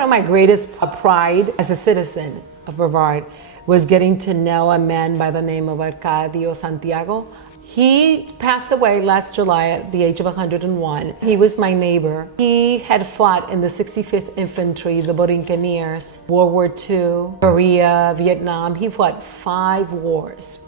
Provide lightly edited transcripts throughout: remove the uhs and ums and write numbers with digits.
One of my greatest pride as a citizen of Brevard was getting to know a man by the name of Arcadio Santiago. He passed away last July at the age of 101. He was my neighbor. He had fought in the 65th Infantry, the Borinqueniers, World War II, Korea, Vietnam. He fought 5 wars.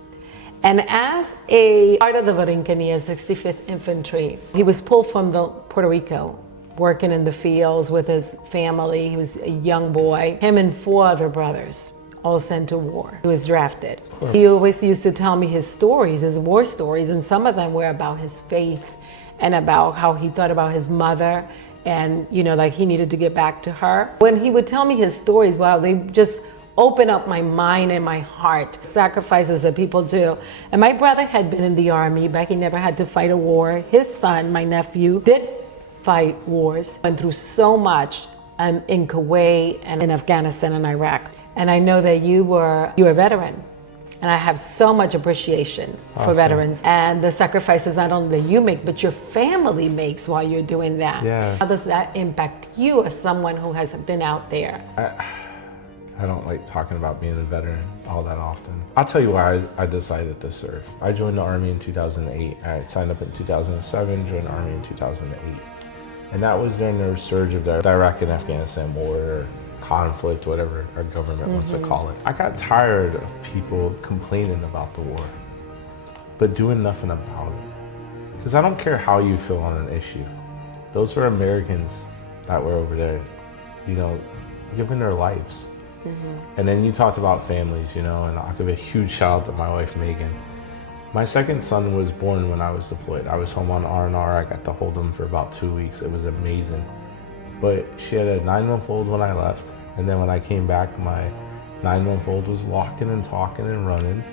And as a part of the Borinqueniers, 65th Infantry, he was pulled from Puerto Rico, working in the fields with his family. He was a young boy. Him and 4 other brothers all sent to war. He was drafted. He always used to tell me his stories, his war stories, and some of them were about his faith and about how he thought about his mother and, you know, like he needed to get back to her. When he would tell me his stories, wow, they just open up my mind and my heart. Sacrifices that people do. And my brother had been in the army, but he never had to fight a war. His son, my nephew, did fight wars, went through so much in Kuwait and in Afghanistan and Iraq. And I know that you're a veteran. And I have so much appreciation for veterans and the sacrifices not only that you make, but your family makes while you're doing that. Yeah. How does that impact you as someone who has been out there? I don't like talking about being a veteran all that often. I'll tell you why I decided to serve. I joined the Army in 2008. I signed up in 2007, joined the Army in 2008. And that was during the surge of the Iraq and Afghanistan war, or conflict, whatever our government wants to call it. I got tired of people complaining about the war, but doing nothing about it. Because I don't care how you feel on an issue. Those are Americans that were over there, you know, giving their lives. And then you talked about families, you know, and I'll give a huge shout out to my wife, Megan. My second son was born when I was deployed. I was home on R&R. I got to hold him for about 2 weeks. It was amazing. But she had a 9-month-old when I left. And then when I came back, my 9-month-old was walking and talking and running.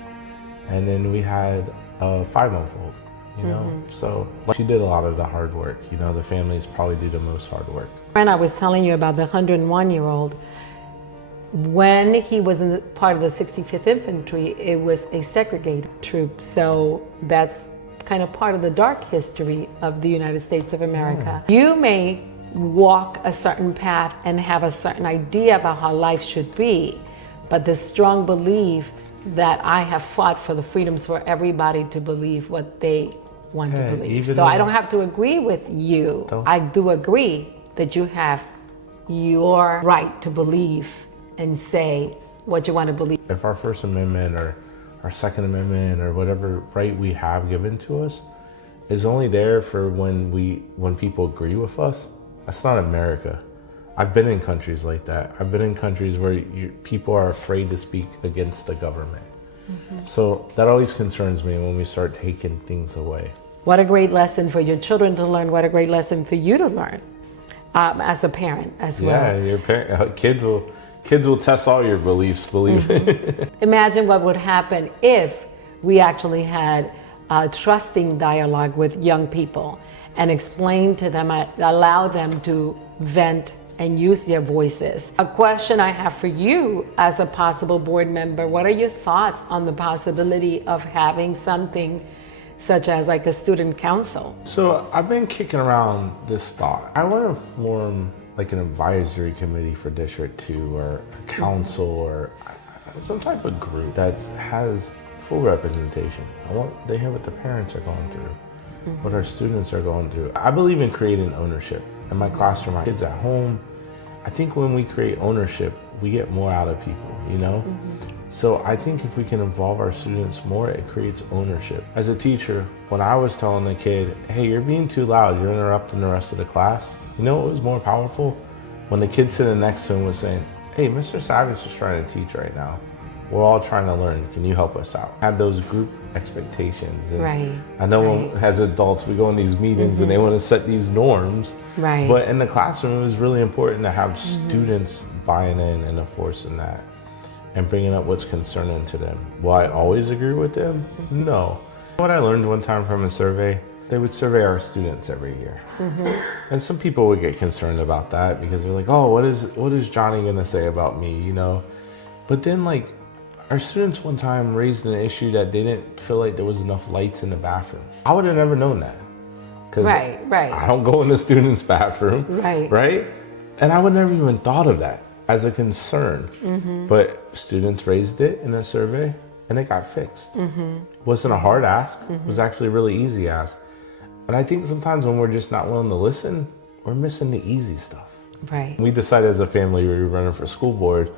And then we had a 5-month-old, you know? So she did a lot of the hard work. You know, the families probably do the most hard work. And I was telling you about the 101-year-old. When he was in part of the 65th Infantry, it was a segregated troop. So that's kind of part of the dark history of the United States of America. You may walk a certain path and have a certain idea about how life should be, but the strong belief that I have fought for the freedoms for everybody to believe what they want to believe. So I don't have to agree with you. I do agree that you have your right to believe and say what you want to believe. If our First Amendment or our Second Amendment or whatever right we have given to us is only there for when people agree with us, that's not America. I've been in countries like that. I've been in countries where people are afraid to speak against the government. So that always concerns me when we start taking things away. What a great lesson for your children to learn. What a great lesson for you to learn as a parent as well. Yeah, your kids will test all your beliefs, believe me. Imagine what would happen if we actually had a trusting dialogue with young people and explain to them, allow them to vent and use their voices. A question I have for you as a possible board member, what are your thoughts on the possibility of having something such as like a student council? So I've been kicking around this thought. I want to form like an advisory committee for District 2 or a council or some type of group that has full representation. They hear what the parents are going through, what our students are going through. I believe in creating ownership. In my classroom, my kids at home, I think when we create ownership, we get more out of people, you know? So I think if we can involve our students more, it creates ownership. As a teacher, when I was telling a kid, hey, you're being too loud, you're interrupting the rest of the class, you know what was more powerful? When the kid sitting next to him was saying, hey, Mr. Savage is trying to teach right now. We're all trying to learn. Can you help us out? Have those group expectations. And I know as adults, we go in these meetings and they want to set these norms. But in the classroom, it was really important to have students buying in and enforcing that and bringing up what's concerning to them. Will I always agree with them? No. What I learned one time from a survey, they would survey our students every year. And some people would get concerned about that because they're like, oh, what is Johnny gonna say about me, you know? But then like, our students one time raised an issue that they didn't feel like there was enough lights in the bathroom. I would have never known that. Because I don't go in the student's bathroom. Right? And I would never even thought of that as a concern. But students raised it in a survey and it got fixed. Wasn't a hard ask. It was actually a really easy ask. And I think sometimes when we're just not willing to listen, we're missing the easy stuff. Right. We decided as a family we were running for school board.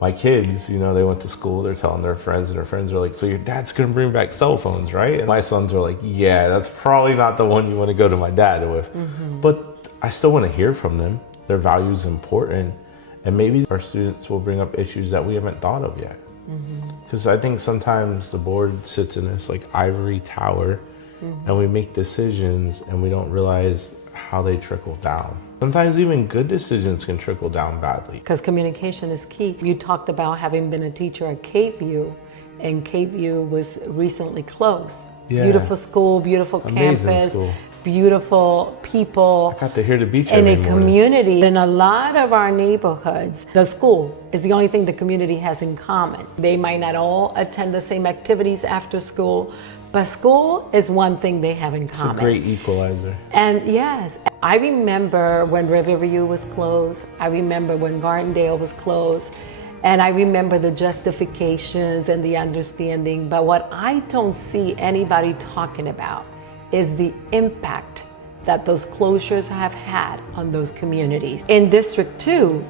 My kids, you know, they went to school, they're telling their friends, and their friends are like, so your dad's gonna bring back cell phones, right? And my sons are like, yeah, that's probably not the one you wanna go to my dad with. But I still wanna hear from them. Their value's important. And maybe our students will bring up issues that we haven't thought of yet. Because I think sometimes the board sits in this like ivory tower and we make decisions and we don't realize how they trickle down. Sometimes even good decisions can trickle down badly. Because communication is key. You talked about having been a teacher at Cape View, and Cape View was recently closed. Yeah. Beautiful school, beautiful Amazing campus, school. Beautiful people. I got to hear the beach In every a morning. community. In a lot of our neighborhoods, the school is the only thing the community has in common. They might not all attend the same activities after school, but school is one thing they have in common. It's a great equalizer. And yes, I remember when Riverview was closed. I remember when Gardendale was closed. And I remember the justifications and the understanding. But what I don't see anybody talking about is the impact that those closures have had on those communities. In District 2,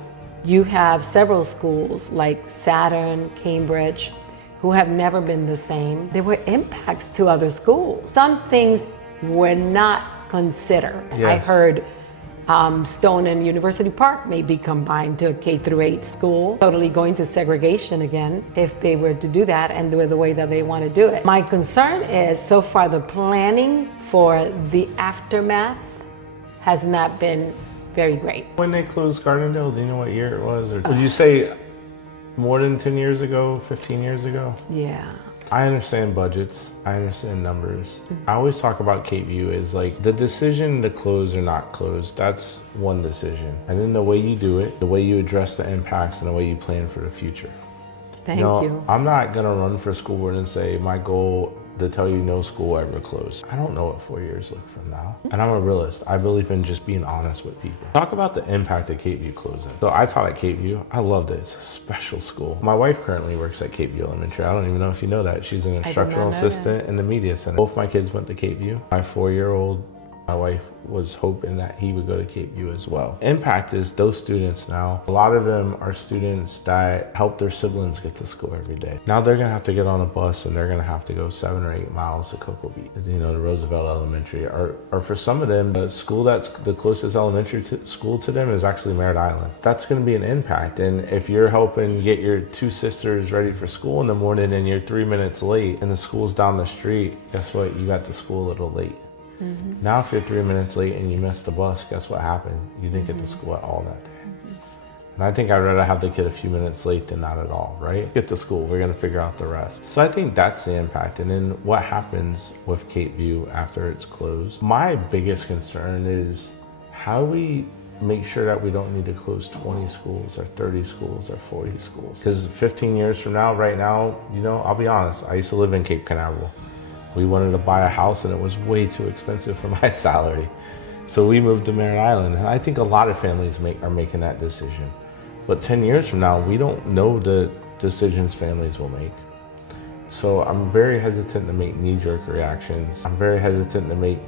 you have several schools like Saturn, Cambridge, who have never been the same. There were impacts to other schools. Some things were not considered. Yes. I heard Stone and University Park may be combined to a K-8 school, totally going to segregation again if they were to do that and do it the way that they want to do it. My concern is so far the planning for the aftermath has not been very great. When they closed Gardendale, do you know what year it was? Or would you say more than 10 years ago, 15 years ago? Yeah. I understand budgets, I understand numbers. I always talk about Cape View as like the decision to close or not close, that's one decision. And then the way you do it, the way you address the impacts, and the way you plan for the future. Thank you. I'm not gonna run for school board and say my goal to tell you no school ever closed. I don't know what 4 years look from now. And I'm a realist. I believe in just being honest with people. Talk about the impact of Cape View closing. So I taught at Cape View. I loved it. It's a special school. My wife currently works at Cape View Elementary. I don't even know if you know that. She's an instructional assistant in the media center. Both my kids went to Cape View. My 4-year-old, my wife was hoping that he would go to Cape View as well. Impact is those students now. A lot of them are students that help their siblings get to school every day. Now they're gonna have to get on a bus and they're gonna have to go 7 or 8 miles to Cocoa Beach, you know, to Roosevelt Elementary. Or for some of them, the school that's the closest elementary school to them is actually Merritt Island. That's gonna be an impact. And if you're helping get your 2 sisters ready for school in the morning and you're 3 minutes late and the school's down the street, guess what? You got to school a little late. Now if you're 3 minutes late and you missed the bus, guess what happened? You didn't get to school at all that day. And I think I'd rather have the kid a few minutes late than not at all, right? Get to school, we're gonna figure out the rest. So I think that's the impact. And then what happens with Cape View after it's closed? My biggest concern is how we make sure that we don't need to close 20 schools or 30 schools or 40 schools. Because 15 years from now, right now, you know, I'll be honest, I used to live in Cape Canaveral. We wanted to buy a house and it was way too expensive for my salary. So we moved to Merritt Island. And I think a lot of families are making that decision. But 10 years from now, we don't know the decisions families will make. So I'm very hesitant to make knee-jerk reactions. I'm very hesitant to make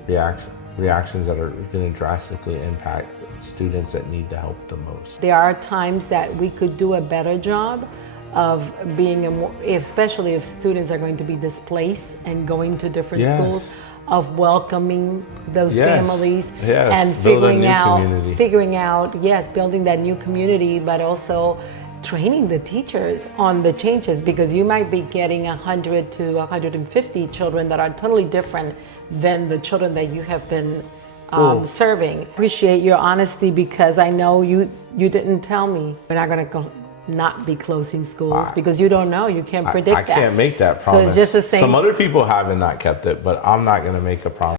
reactions that are going to drastically impact students that need the help the most. There are times that we could do a better job of being especially if students are going to be displaced and going to different schools, of welcoming those families and figuring out, building that new community, but also training the teachers on the changes, because you might be getting 100 to 150 children that are totally different than the children that you have been serving. Appreciate your honesty, because I know you didn't tell me. We're not going to not be closing schools because you don't know, you can't predict that. I can't make that promise. So it's just the same. Some other people have and not kept it, but I'm not going to make a promise.